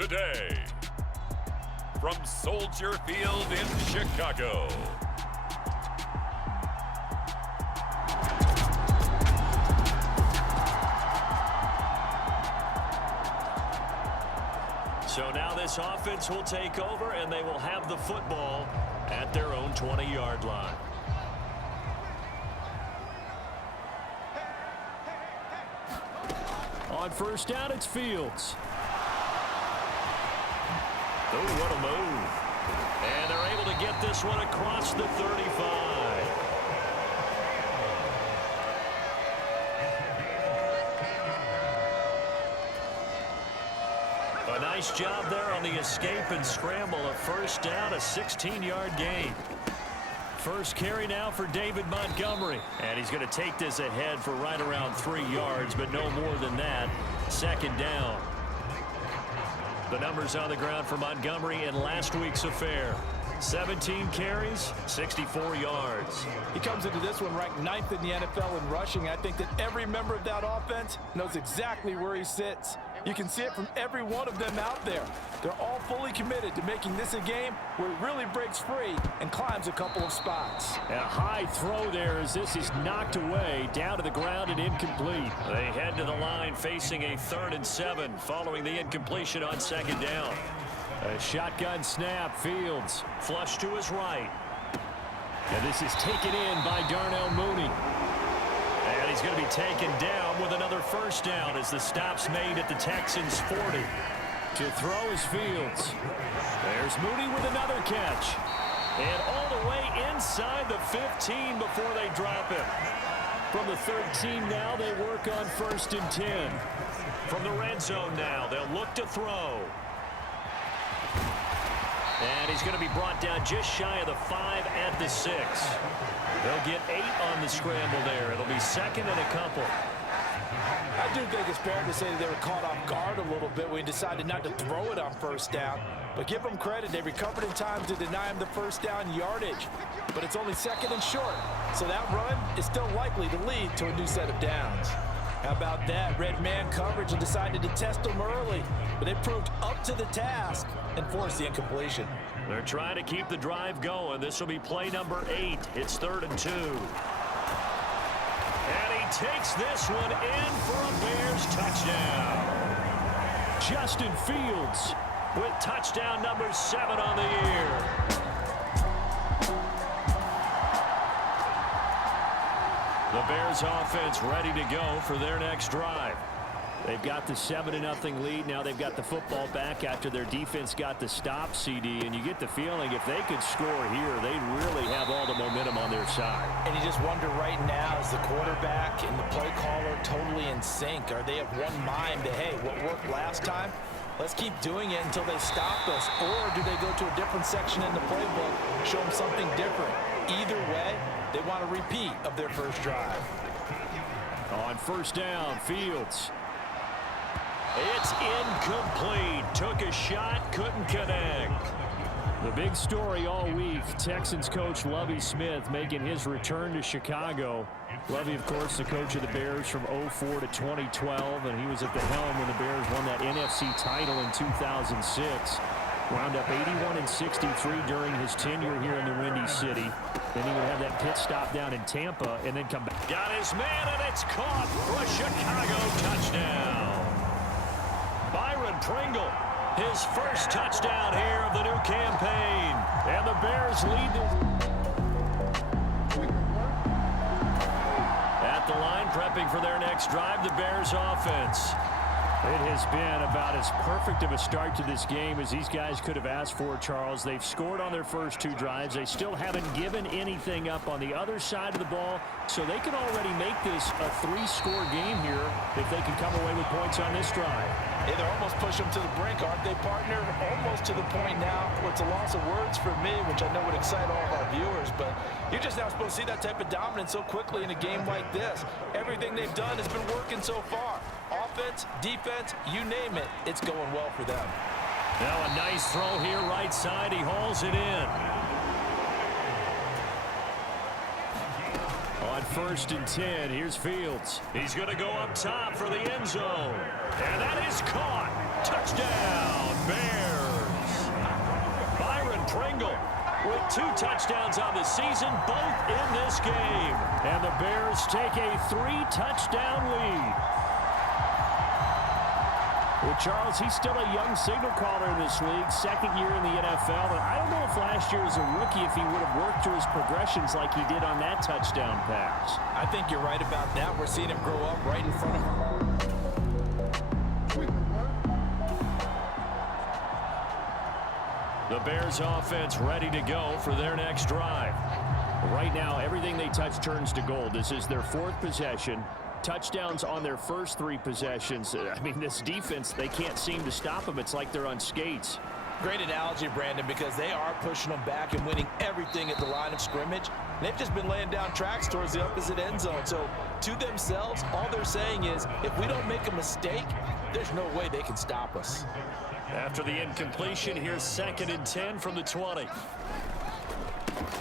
today. From Soldier Field in Chicago. So now this offense will take over, and they will have the football at their own 20-yard line. On first down, it's Fields. Oh, what a move. And they're able to get this one across the 35. A nice job there on the escape and scramble. A first down, a 16-yard gain. First carry now for David Montgomery. And he's going to take this ahead for right around 3 yards, but no more than that. Second down. The numbers on the ground for Montgomery in last week's affair. 17 carries, 64 yards. He comes into this one ranked 9th in the NFL in rushing. I think that every member of that offense knows exactly where he sits. You can see it from every one of them out there. They're all fully committed to making this a game where he really breaks free and climbs a couple of spots. A high throw there as this is knocked away, down to the ground and incomplete. They head to the line facing a 3rd and 7 following the incompletion on second down. A shotgun snap, Fields flush to his right. And this is taken in by Darnell Mooney. And he's going to be taken down with another first down as the stop's made at the Texans' 40. To throw is Fields. There's Mooney with another catch. And all the way inside the 15 before they drop him. From the 13 now, they work on 1st and 10. From the red zone now, they'll look to throw. And he's going to be brought down just shy of the 5 at the 6. They'll get 8 on the scramble there. It'll be 2nd and a couple. I do think it's fair to say that they were caught off guard a little bit when he decided not to throw it on first down. But give them credit. They recovered in time to deny him the first down yardage. But it's only 2nd and short. So that run is still likely to lead to a new set of downs. How about that? Red man coverage and decided to test them early. But they proved up to the task and forced the incompletion. They're trying to keep the drive going. This will be play number 8. It's 3rd and 2. And he takes this one in for a Bears touchdown. Justin Fields with touchdown number 7 on the year. The Bears offense ready to go for their next drive. They've got the 7-0 lead. Now they've got the football back after their defense got the stop, CD. And you get the feeling if they could score here, they'd really have all the momentum on their side. And you just wonder right now, is the quarterback and the play caller totally in sync? Are they of one mind that, hey, what worked last time? Let's keep doing it until they stop us. Or do they go to a different section in the playbook, show them something different? Either way, they want a repeat of their first drive. On first down, Fields. It's incomplete. Took a shot, couldn't connect. The big story all week, Texans coach Lovie Smith making his return to Chicago. Lovie, of course, the coach of the Bears from 2004 to 2012, and he was at the helm when the Bears won that NFC title in 2006. Wound up 81-63 during his tenure here in the Windy City. Then he would have that pit stop down in Tampa and then come back. Got his man, and it's caught for a Chicago touchdown. Byron Pringle, his first touchdown here of the new campaign. And the Bears lead at the line, prepping for their next drive, the Bears offense. It has been about as perfect of a start to this game as these guys could have asked for, Charles. They've scored on their first 2 drives. They still haven't given anything up on the other side of the ball, so they can already make this a 3-score game here if they can come away with points on this drive. Hey, they're almost pushing them to the brink, aren't they, partner? Almost to the point now where it's a loss of words for me, which I know would excite all of our viewers, but you're just not supposed to see that type of dominance so quickly in a game like this. Everything they've done has been working so far. Offense, defense, you name it, it's going well for them. Now a nice throw here, right side. He hauls it in. On on 1st and 10. Here's Fields. He's going to go up top for the end zone. And that is caught. Touchdown, Bears. Byron Pringle with 2 touchdowns on the season, both in this game. And the Bears take a 3-touchdown lead. Well, Charles, he's still a young signal caller in this league, 2nd year in the NFL. And I don't know if last year as a rookie, if he would have worked through his progressions like he did on that touchdown pass. I think you're right about that. We're seeing him grow up right in front of him. The Bears offense ready to go for their next drive. Right now, everything they touch turns to gold. This is their 4th possession. Touchdowns on their first 3 possessions. I mean, this defense, they can't seem to stop them. It's like they're on skates. Great analogy, Brandon, because they are pushing them back and winning everything at the line of scrimmage. They've just been laying down tracks towards the opposite end zone. So, to themselves, all they're saying is, if we don't make a mistake, there's no way they can stop us. After the incompletion, here's 2nd and 10 from the 20.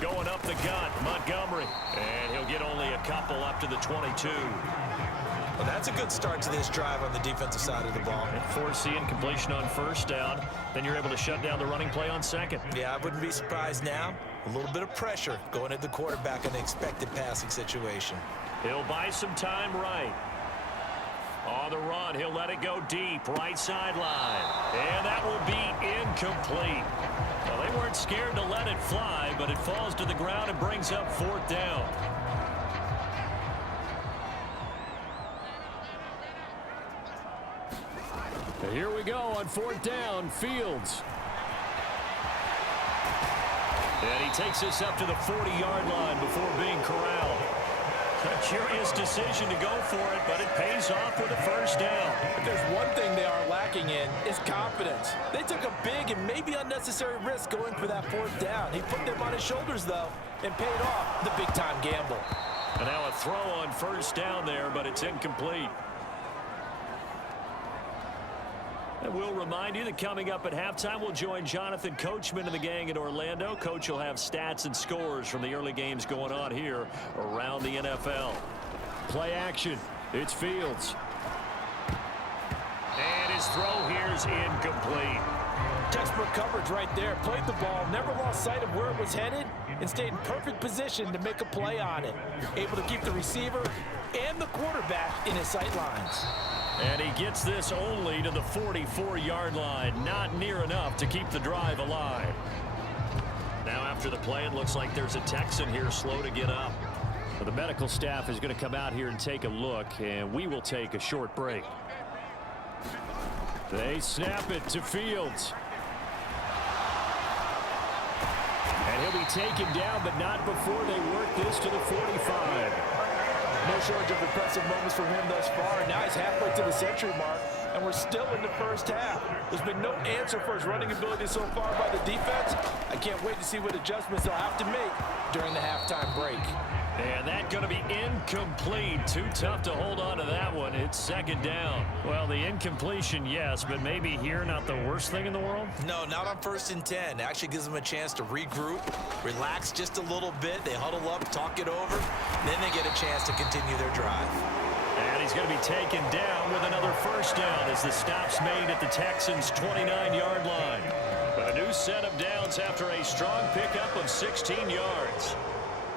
Going up the gut, Montgomery. And he'll get only a couple up to the 22. Well, that's a good start to this drive on the defensive side of the ball. Force the incompletion on 1st down. Then you're able to shut down the running play on 2nd. Yeah, I wouldn't be surprised now. A little bit of pressure going at the quarterback in the expected passing situation. He'll buy some time right. On the run, he'll let it go deep, right sideline. And that will be incomplete. Well, they weren't scared to let it fly, but it falls to the ground and brings up 4th down. Here we go on 4th down, Fields. And he takes us up to the 40-yard line before being corralled. A curious decision to go for it, but it pays off with a 1st down. If there's one thing they are lacking in, it's confidence. They took a big and maybe unnecessary risk going for that 4th down. He put them on his shoulders, though, and paid off the big-time gamble. And now a throw on 1st down there, but it's incomplete. And we'll remind you that coming up at halftime, we'll join Jonathan Coachman and the gang in Orlando. Coach will have stats and scores from the early games going on here around the NFL. Play action. It's Fields. And his throw here's incomplete. Textbook coverage right there. Played the ball, never lost sight of where it was headed, and stayed in perfect position to make a play on it. Able to keep the receiver and the quarterback in his sight lines. And he gets this only to the 44-yard line. Not near enough to keep the drive alive. Now after the play, it looks like there's a Texan here slow to get up. Well, the medical staff is going to come out here and take a look, and we will take a short break. They snap it to Fields. And he'll be taken down, but not before they work this to the 45. No shortage of impressive moments from him thus far. Now he's halfway to the century mark, and we're still in the 1st half. There's been no answer for his running ability so far by the defense. I can't wait to see what adjustments they'll have to make during the halftime break. And that's going to be incomplete. Too tough to hold on to that one. It's 2nd down. Well, the incompletion, yes, but maybe here not the worst thing in the world? No, not on 1st and 10. Actually gives them a chance to regroup, relax just a little bit. They huddle up, talk it over. Then they get a chance to continue their drive. And he's going to be taken down with another 1st down as the stop's made at the Texans' 29-yard line. But a new set of downs after a strong pickup of 16 yards.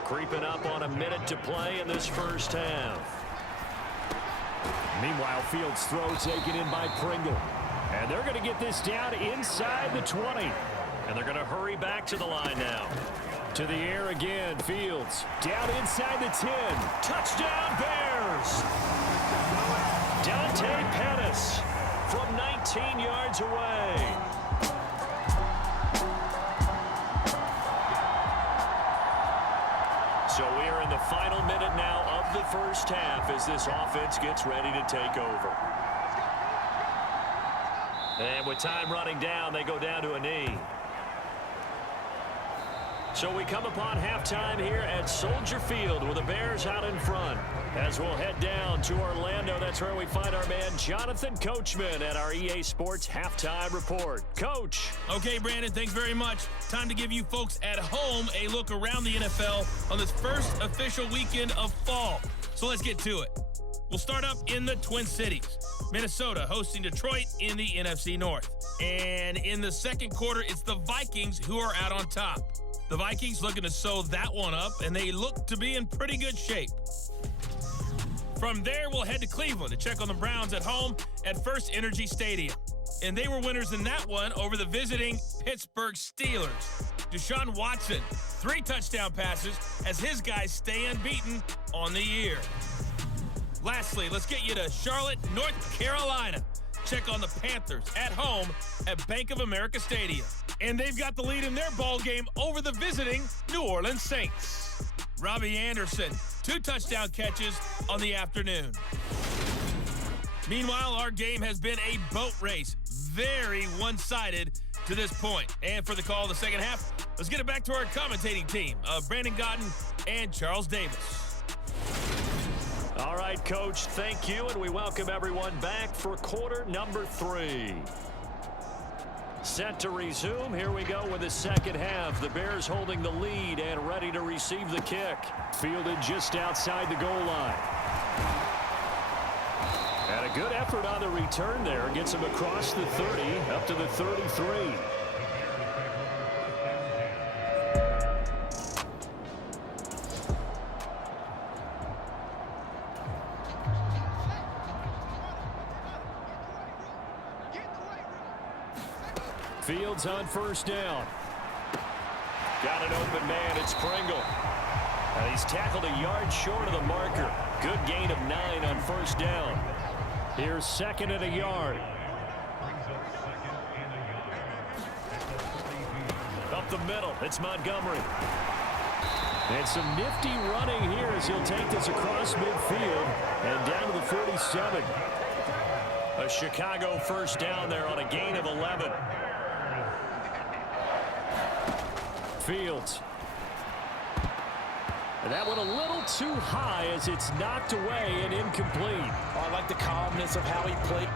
Creeping up on a minute to play in this 1st half. Meanwhile, Fields' throw taken in by Pringle. And they're going to get this down inside the 20. And they're going to hurry back to the line now. To the air again, Fields. Down inside the 10. Touchdown, Bears! Dante Pettis from 19 yards away. So we're in the final minute now of the 1st half as this offense gets ready to take over. And with time running down, they go down to a knee. So we come upon halftime here at Soldier Field with the Bears out in front. As we'll head down to Orlando, that's where we find our man Jonathan Coachman at our EA Sports Halftime Report. Coach. Okay, Brandon, thanks very much. Time to give you folks at home a look around the NFL on this first official weekend of fall. So let's get to it. We'll start up in the Twin Cities. Minnesota hosting Detroit in the NFC North. And in the second quarter, it's the Vikings who are out on top. The Vikings looking to sew that one up, and they look to be in pretty good shape. From there, we'll head to Cleveland to check on the Browns at home at First Energy Stadium. And they were winners in that one over the visiting Pittsburgh Steelers. Deshaun Watson, 3 touchdown passes as his guys stay unbeaten on the year. Lastly, let's get you to Charlotte, North Carolina. Check on the Panthers at home at Bank of America Stadium. And they've got the lead in their ball game over the visiting New Orleans Saints. Robbie Anderson, 2 touchdown catches on the afternoon. Meanwhile, our game has been a boat race. Very one-sided to this point. And for the call of the second half, let's get it back to our commentating team of Brandon Godden and Charles Davis. All right, Coach, thank you, and we welcome everyone back for quarter number 3. Set to resume. Here we go with the second half. The Bears holding the lead and ready to receive the kick. Fielded just outside the goal line. And a good effort on the return there. Gets him across the 30, up to the 33. Fields on first down. Got an open man. It's Pringle. And he's tackled a yard short of the marker. Good gain of 9 on first down. Here's second and a yard. Up the middle. It's Montgomery. And some nifty running here as he'll take this across midfield and down to the 47. A Chicago first down there on a gain of 11. Fields. And that one a little too high as it's knocked away and incomplete. I like the calmness of how he played.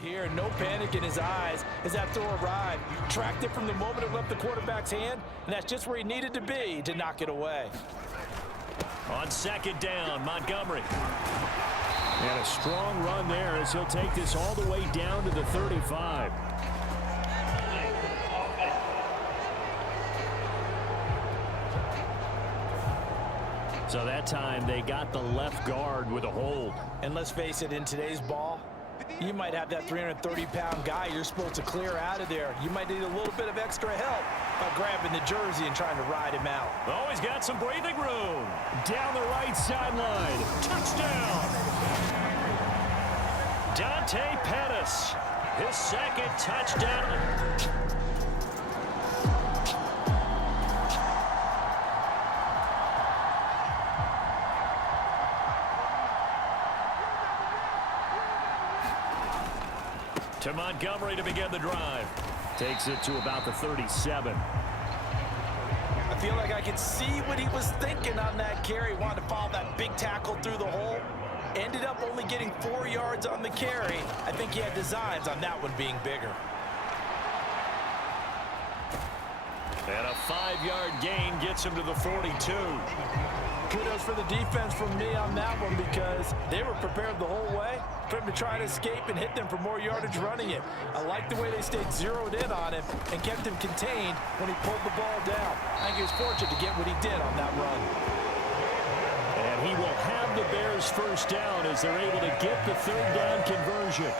Here, no panic in his eyes as that throw arrived. Tracked it from the moment it left the quarterback's hand, and that's just where he needed to be to knock it away. On second down, Montgomery. And a strong run there as he'll take this all the way down to the 35. So that time they got the left guard with a hold. And let's face it, in today's ball, you might have that 330-pound guy you're supposed to clear out of there. You might need a little bit of extra help by grabbing the jersey and trying to ride him out. Oh, he's got some breathing room. Down the right sideline. Touchdown. Dante Pettis. His second touchdown. To Montgomery to begin the drive. Takes it to about the 37. I feel like I could see what he was thinking on that carry. Wanted to follow that big tackle through the hole. Ended up only getting 4 yards on the carry. I think he had designs on that one being bigger. And a 5-yard gain gets him to the 42. Kudos for the defense from me on that one because they were prepared the whole way for him to try to escape and hit them for more yardage running it. I like the way they stayed zeroed in on him and kept him contained when he pulled the ball down. I think he was fortunate to get what he did on that run. And he will have the Bears first down as they're able to get the third down conversion.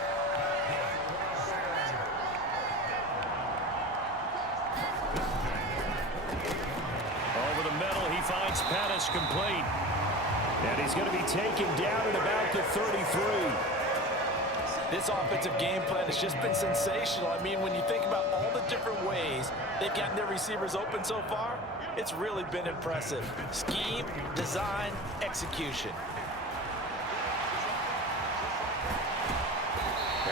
Over the middle, he finds Pettis complete. And he's going to be taken down at about the 33. This offensive game plan has just been sensational. I mean, when you think about all the different ways they've gotten their receivers open so far, it's really been impressive. Scheme, design, execution.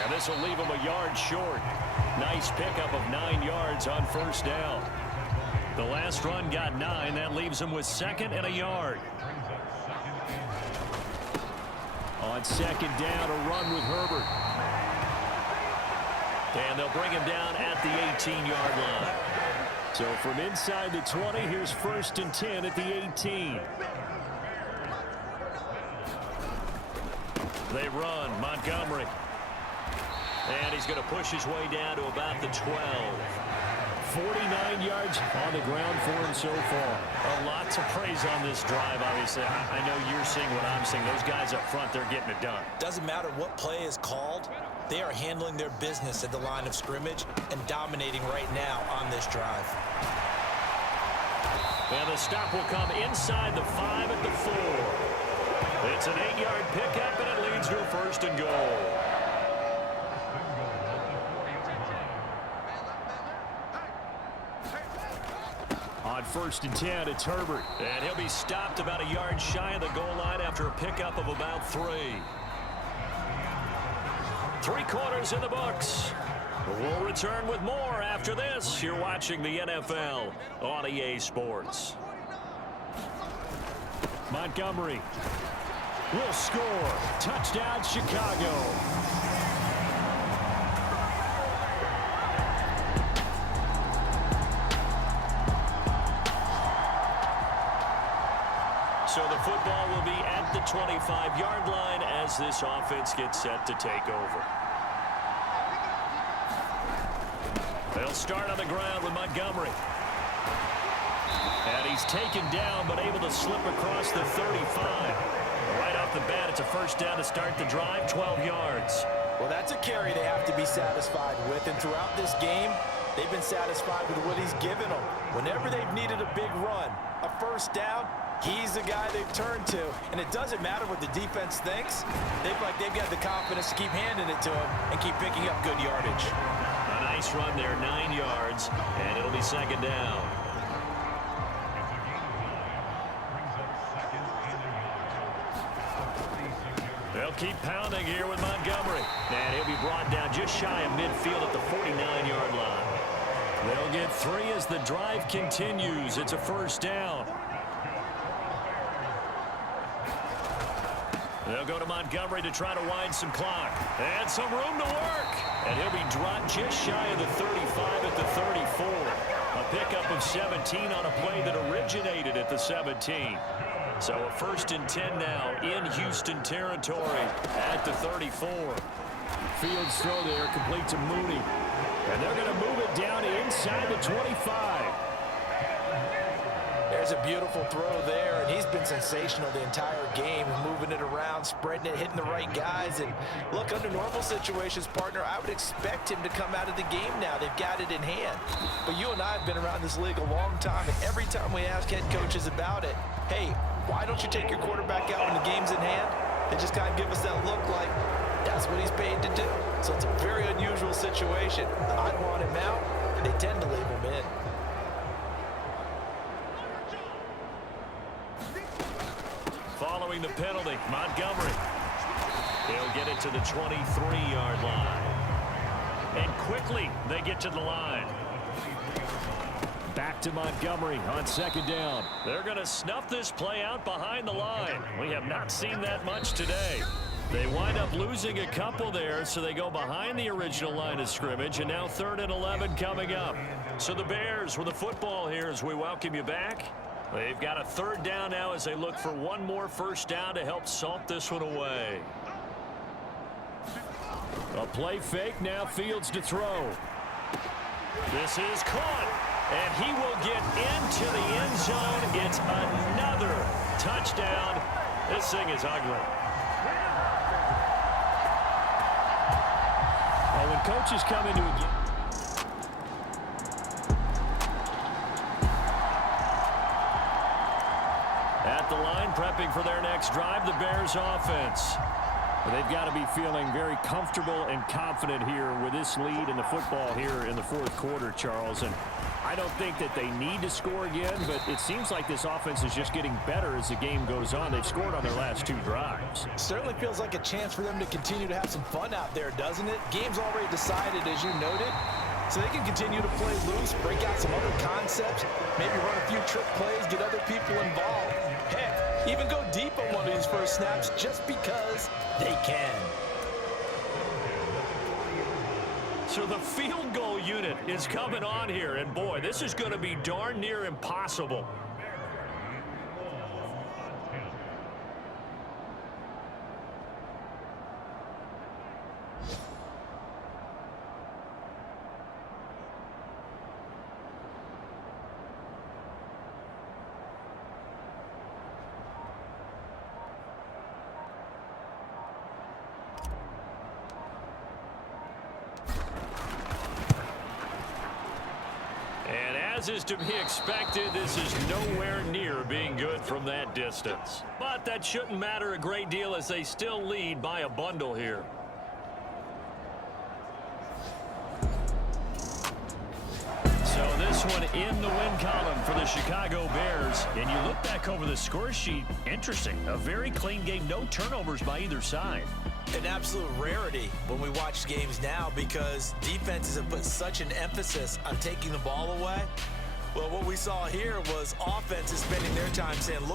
And this will leave him a yard short. Nice pickup of 9 yards on first down. The last run got 9. That leaves him with 2nd and a yard. On 2nd down, a run with Herbert. And they'll bring him down at the 18-yard line. So from inside the 20, here's 1st and 10 at the 18. They run. Montgomery. And he's going to push his way down to about the 12. 49 yards on the ground for him so far. A lot to praise on this drive, obviously. I know you're seeing what I'm seeing. Those guys up front, they're getting it done. Doesn't matter what play is called. They are handling their business at the line of scrimmage and dominating right now on this drive. And the stop will come inside the 5 at the 4. It's an 8-yard pickup, and it leads to a 1st and goal. On 1st and 10, it's Herbert. And he'll be stopped about a yard shy of the goal line after a pickup of about 3. 3 quarters in the books. We'll return with more after this. You're watching the NFL on EA Sports. Montgomery will score. Touchdown, Chicago. So the football will be at the 25-yard line as this offense gets set to take over. They'll start on the ground with Montgomery. And he's taken down, but able to slip across the 35. Right off the bat, it's a 1st down to start the drive, 12 yards. Well, that's a carry they have to be satisfied with. And throughout this game, they've been satisfied with what he's given them. Whenever they've needed a big run, a 1st down, he's the guy they've turned to. And it doesn't matter what the defense thinks. They've got the confidence to keep handing it to him and keep picking up good yardage. A nice run there, 9 yards, and it'll be 2nd down. They'll keep pounding here with Montgomery. And he'll be brought down just shy of midfield at the 49-yard line. They'll get 3 as the drive continues. It's a 1st down. They'll go to Montgomery to try to wind some clock. And some room to work. And he'll be dropped just shy of the 35 at the 34. A pickup of 17 on a play that originated at the 17. So a 1st and 10 now in Houston territory at the 34. Fields throw there, complete to Mooney. And they're going to move it down inside the 25. There's a beautiful throw there, and he's been sensational the entire game, moving it around, spreading it, hitting the right guys. And look, under normal situations, partner, I would expect him to come out of the game now. They've got it in hand. But you and I have been around this league a long time, and every time we ask head coaches about it, hey, why don't you take your quarterback out when the game's in hand? They just kind of give us that look like that's what he's paid to do. So it's a very unusual situation. I'd want him out, and they tend to leave him in. Following the penalty, Montgomery. He'll get it to the 23-yard line. And quickly, they get to the line. Back to Montgomery on 2nd down. They're going to snuff this play out behind the line. We have not seen that much today. They wind up losing a couple there, so they go behind the original line of scrimmage, and now 3rd and 11 coming up. So the Bears with the football here as we welcome you back. They've got a 3rd down now as they look for one more 1st down to help salt this one away. A play fake, now Fields to throw. This is caught, and he will get into the end zone. It's another touchdown. This thing is ugly. Well, when coaches come into a game, at at the line, prepping for their next drive, the Bears offense. But they've got to be feeling very comfortable and confident here with this lead in the football here in the fourth quarter, Charles. And I don't think that they need to score again, but it seems like this offense is just getting better as the game goes on. They've scored on their last 2 drives. Certainly feels like a chance for them to continue to have some fun out there, doesn't it? Game's already decided, as you noted, so they can continue to play loose, break out some other concepts, maybe run a few trick plays, get other people involved. Heck, even go deep on one of these first snaps just because they can. So the field goal unit is coming on here, and boy, this is going to be darn near impossible. As is to be expected, this is nowhere near being good from that distance. But that shouldn't matter a great deal as they still lead by a bundle here. So this one in the win column for the Chicago Bears. And you look back over the score sheet, interesting. A very clean game, no turnovers by either side. An absolute rarity when we watch games now because defenses have put such an emphasis on taking the ball away. Well, what we saw here was offenses spending their time saying, look,